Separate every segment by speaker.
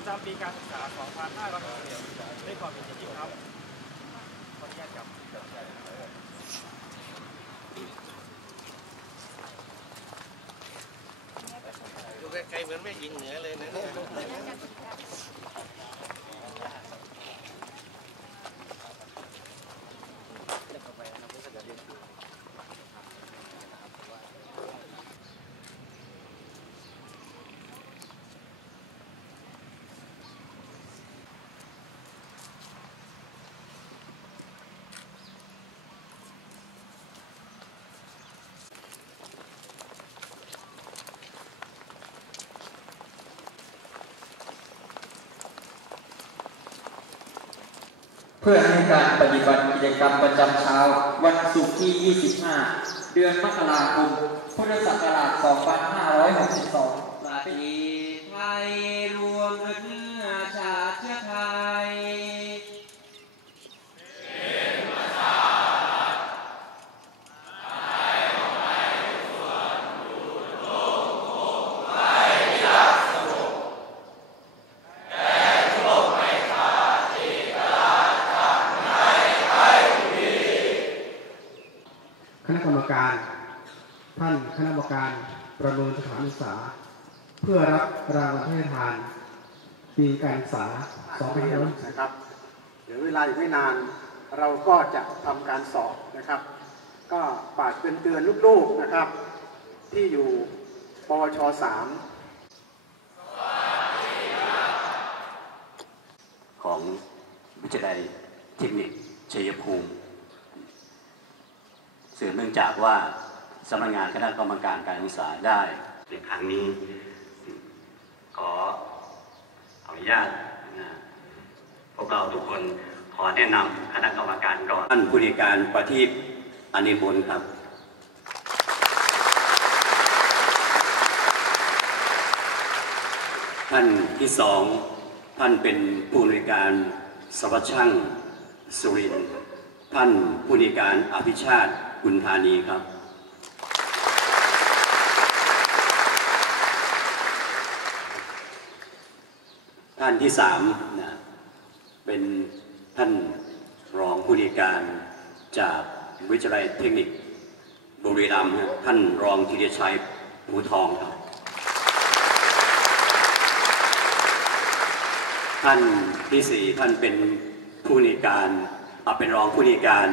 Speaker 1: ประจำปีการศึกษา 2564ด้วยความเป็นจริงครับขออนุญาตกับ
Speaker 2: ดูใกลๆเหมือนแม่ยิงเหนือเลยนะเนี่ย
Speaker 3: เพื่อให้การปฏิบัติกิจกรรมประจำเช้า วันศุกร์ที่ 25 เดือนมกราคม พุทธศักราช 2562
Speaker 4: ประเทศไทย
Speaker 5: ณะกรรมการ ท่านคณะกรรมการประเมินสถานศึกษา เพื่อรับรางวัลพระราชทานปีการศึกษา2563
Speaker 6: นะครับเดี๋ยวเวลาอีกไม่นานเราก็จะทำการสอบนะครับ ก็ฝากเตือนๆลูกๆนะครับ ที่อยู่ปวช3
Speaker 7: ของวิทยาลัยเทคนิคชัยภูมิ สืบเนื่องจากว่าสำนักงานคณะกรรมการการศึกษาได้ในครั้งนี้ ขออนุญาตนะพวกเราทุกคนขอแนะนำคณะกรรมการก่อนท่านผู้ในการประทีปอนิบุญครับท่านที่สองท่านเป็นผู้ในการสวัสช่างสุรินทร์ ท่านผู้ในการอภิชาติกุลธานีครับ ท่านที่สามนะเป็นท่านรองผู้ในการจากวิทยาลัยเทคนิคบุรีรัมย์ท่านรองธีรชัยภูทองครับ ท่านที่สี่ท่านเป็นผู้ในการ เป็นรองผู้นวยการ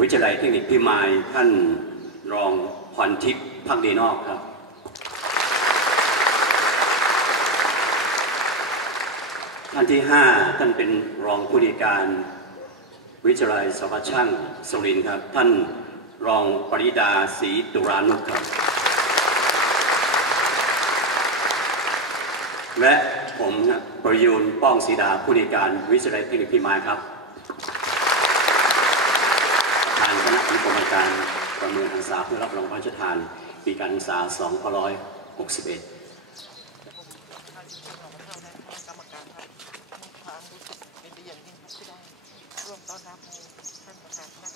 Speaker 7: วิทยาลัยเทคนิคพิมายท่านรองพรทิพย์พักดีนอกครับ ท่านที่ห้าท่านเป็นรองผู้นวยการวิทยาลัยสวัสดิ์ช่างสุรินทร์ครับ ท่านรองปริดาศรีตุรานุครับ และผมนะประยูนป้องศรีดาผู้นวยการวิทยาลัยเทคนิคพิมายครับประธานคณะ การประเมินการศึกษาเพื่อรับรองพระราชทานปีการศึกษา 2561
Speaker 2: ร่วมต้อนรับท่านประธานคณะ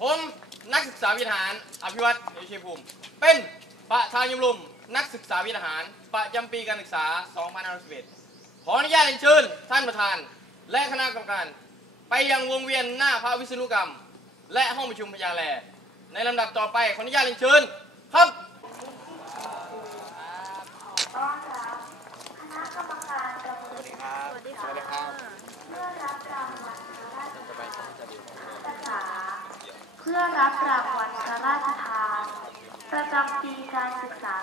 Speaker 8: ผมนักศึกษาวิทยาร อภิวัตรเอเชียภูมิ เป็น ประธานยมรุมนักศึกษาวิทหาร ประจำปีการศึกษา 2511ขออนุญาตเรียนเชิญท่านประธาน และคณะกรรมการ ไปยังวงเวียนหน้าพระวิษณุกรรม และห้องประชุมพญาแล ในลำดับต่อไปขออนุญาตเรียนเชิญครับ
Speaker 9: ต้อนรับคณะกรรมการประเมินสวัสดีครับเพื่อรับรางวัลพระราชทานศึกษาเพื่อรับรางวัลพระราชทาน ประจำปีการศึกษา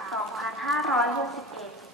Speaker 9: 2561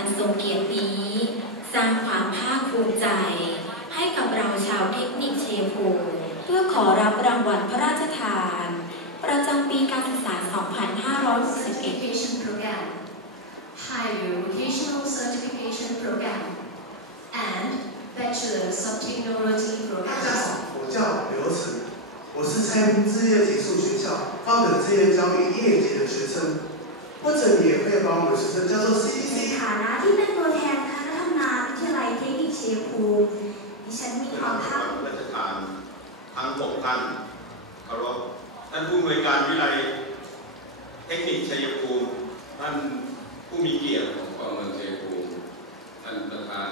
Speaker 10: อันทรงเกียรตินี้ สร้างความภาคภูมิใจ ให้กับเราชาวเทคนิคชัยภูมิเพื่อขอรับรางวัลพระราชทาน ประจำปีการศึกษา 2561
Speaker 9: Certification Program Higher Vocational Certification Program and Bachelor's of Technology
Speaker 11: 大
Speaker 9: Program
Speaker 11: 家好，我叫刘晨，我是蔡英职业技术学校高等职业教育一年级的学生， 或者你也可以把我们的学生叫做 C
Speaker 9: ใน
Speaker 11: C。
Speaker 9: ฐานะที่เป็นตัวแทนคณะทำงานวิทยาลัยเทคนิคชัยภูมิดิฉันมีความภาค
Speaker 12: ราชการทั้งหกท่านเคารพท่านผู้อำนวยการวิไลเทคนิคชัยภูมิ ท่านผู้มีเกียรติของกองเมืองชัยภูมิ ท่านประธาน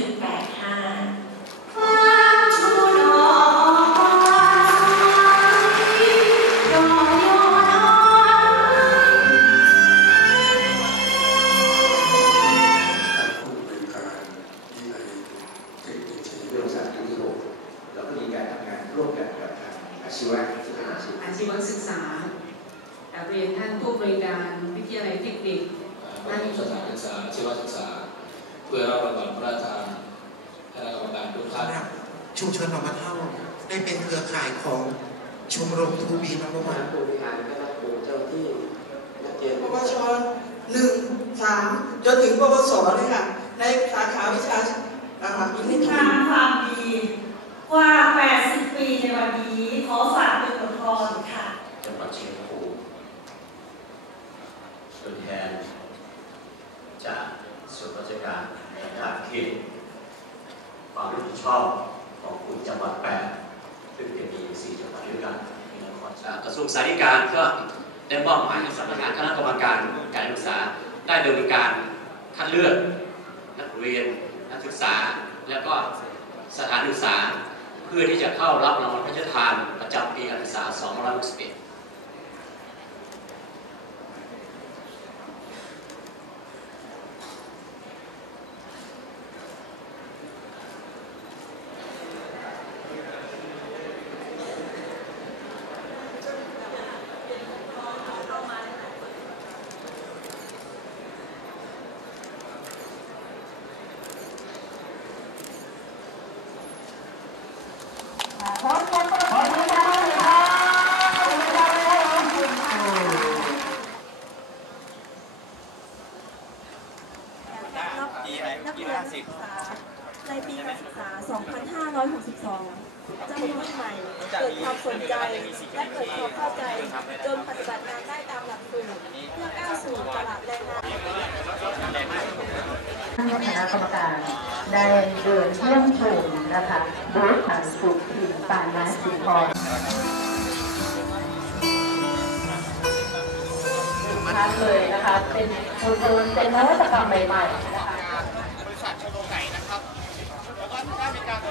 Speaker 10: 3.85
Speaker 13: ค
Speaker 14: วา ชุม
Speaker 2: ชนหนองมะเท่าได้เป็นเครือข่ายของชมรมทูบีนัมเบอร์วัน
Speaker 15: ผู้บริหารคณะครูเจ้าที่นักเรียน
Speaker 16: ปวชหนึ่งสามจนถึงปวสเลยค่ะในสาขาวิชาอ่าอินทร์เน็ต
Speaker 13: ทำความดีกว่า 80 ปีในวันนี้ขอฝากเป็นบทกลอนค่ะ
Speaker 7: จังหวัดชัยภูตัวแทนจากส่วนราชการจากเขตความรับผิดชอบ ของคุณจังหวัดแปดซึ่งจะมีสี่จังหวัดด้วยกันมีนครกระทรวงสาธารณการก็ได้มอบหมายให้สำนักงานคณะกรรมการการศึกษาได้ดำเนินการคัดเลือกนักเรียนนักศึกษา แล้วก็สถานศึกษา เพื่อที่จะเข้ารับรางวัลพระราชทานประจำปีการศึกษา 2561
Speaker 17: ศึกษา 2562จำนวนใหม่เกิดความสนใจ และเกิดความเข้าใจ จนปฏิบัติงานได้ตามหลักสูตรเพื่อก้าวสู่ตลาดแรงงาน
Speaker 18: ท่านคณะกรรมการได้เดินเยี่ยมชมนะคะบูธผ่านสุขีปานาสิพรท่านเลยนะคะ เป็นคุณเป็นนวัตกรรมใหม่ๆนะคะ
Speaker 8: บริษัทชโลไก่นะครับ แล้วก็ถ้ามีการมี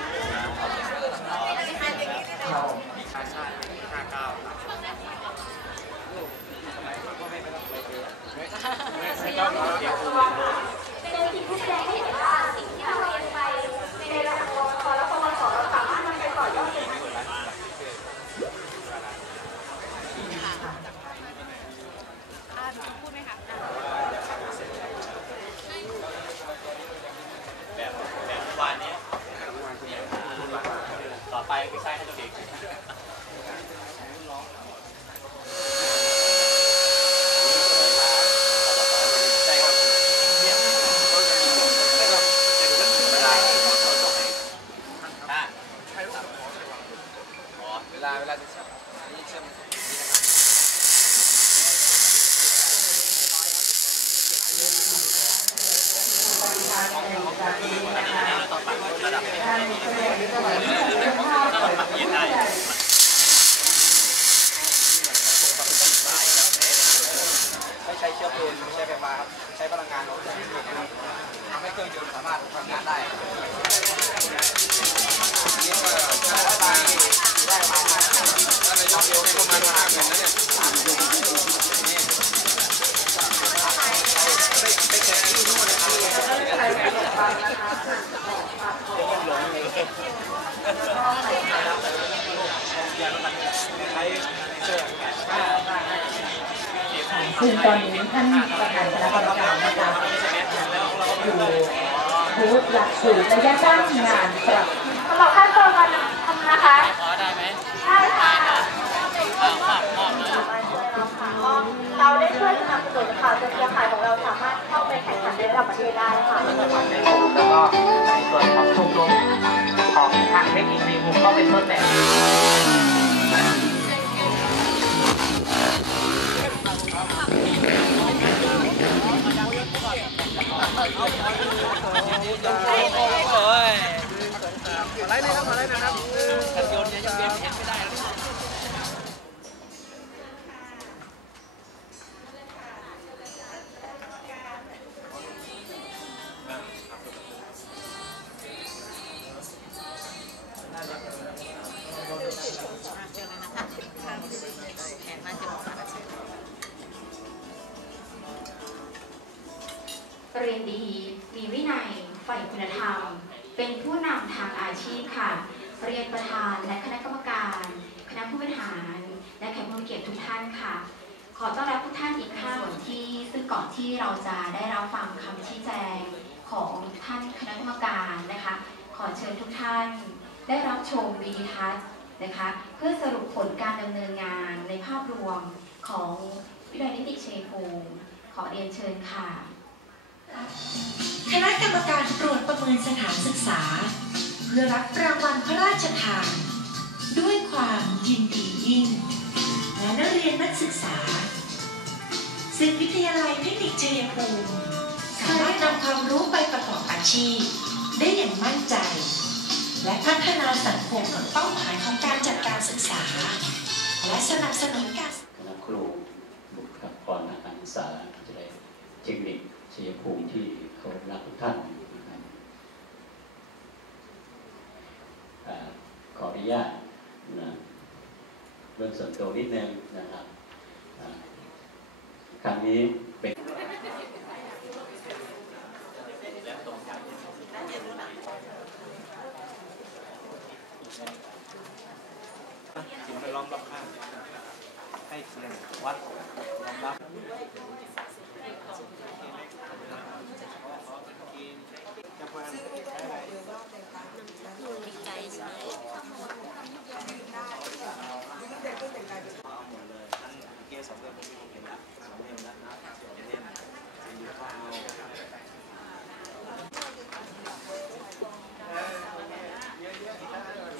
Speaker 8: การชาติห้าเก้าไม่ต้องเดี๋ยว
Speaker 9: เป็นสิ่งที่แสดงให้เห็นว่าสิ่งที่เราเรียนไปในระดับปวชและปวสเราสามารถนำไปต่อยอดเป็น
Speaker 8: แบบแบบวานนี้ ต่อไปคือใช้ให้ตัวเอง
Speaker 18: ซึ่งตอนนี้ท่านประธานคณะกรรมการนะคะอยู่บูธหลักสูตรระยะสั้นงานปรับ
Speaker 9: สำหรับขั้นตอนการทำนะคะ
Speaker 8: ได้ไหม
Speaker 9: ได้ค่ะ
Speaker 8: เรา
Speaker 9: ได้ช่วยสนับสนุนค่ะจนเครือข่ายของเราสามารถเข้าไปแข่งขันในระดับประเทศได้ค่ะ
Speaker 19: แล้วก็ในส่วนของชมรมของทางเทคนิคในมุมก็เป็นต้นแบบ
Speaker 8: อะไรนะครับอะไรนะครับา
Speaker 10: งอาชีพค่ะ เรียนประธานและคณะกรรมการ คณะผู้บริหาร และแขกผู้มีเกียรติทุกท่านค่ะ ขอต้อนรับทุกท่านอีกครั้งส่วนที่ซึ่งก่อนที่เราจะได้รับฟังคำชี้แจงของท่านคณะกรรมการนะคะ ขอเชิญทุกท่านได้รับชมวิดีทัศน์นะคะ เพื่อสรุปผลการดำเนินงานในภาพรวมของวิทยาลัยนิติเชยภูมิขอเรียนเชิญค่ะ
Speaker 20: คณะกรรมการตรวจประเมินสถานศึกษา พื่อรับรางวัลพระราชทาน ด้วยความยินดียิ่ง และนักเรียนนักศึกษา ซึ่งวิทยาลัยเทคนิคชัยภูมิสามารถนำความรู้ไปประกอบอาชีพ ได้อย่างมั่นใจ และพัฒนาสังคมกับเป้าหมายของการจัดการศึกษา และสนับสนุนการ
Speaker 7: คณะครูบุคลากรทางการศึกษาจะได้เทคนิคชัยภูมิที่เขารักทุกท่านนะครับอ่า ขออนุญาตนะเรื่องส่วนตัวนิดนึงนะครับครั้งนี้เป็น
Speaker 1: ถึงไปล้อมรอบข้างให้เสียงวัดล้อมรับ
Speaker 7: ซึ่งลูกก็บอกเลยว่าแตงตามนั้นหนูดีใจใช่ไหมยืนได้ยืนแต่งกายเป็นเอาหมดเลยทั้งเกียร์สองเล่มที่ผมเห็นนะสองเล่มนะนะสองเล่มสี่ยูข้อมือ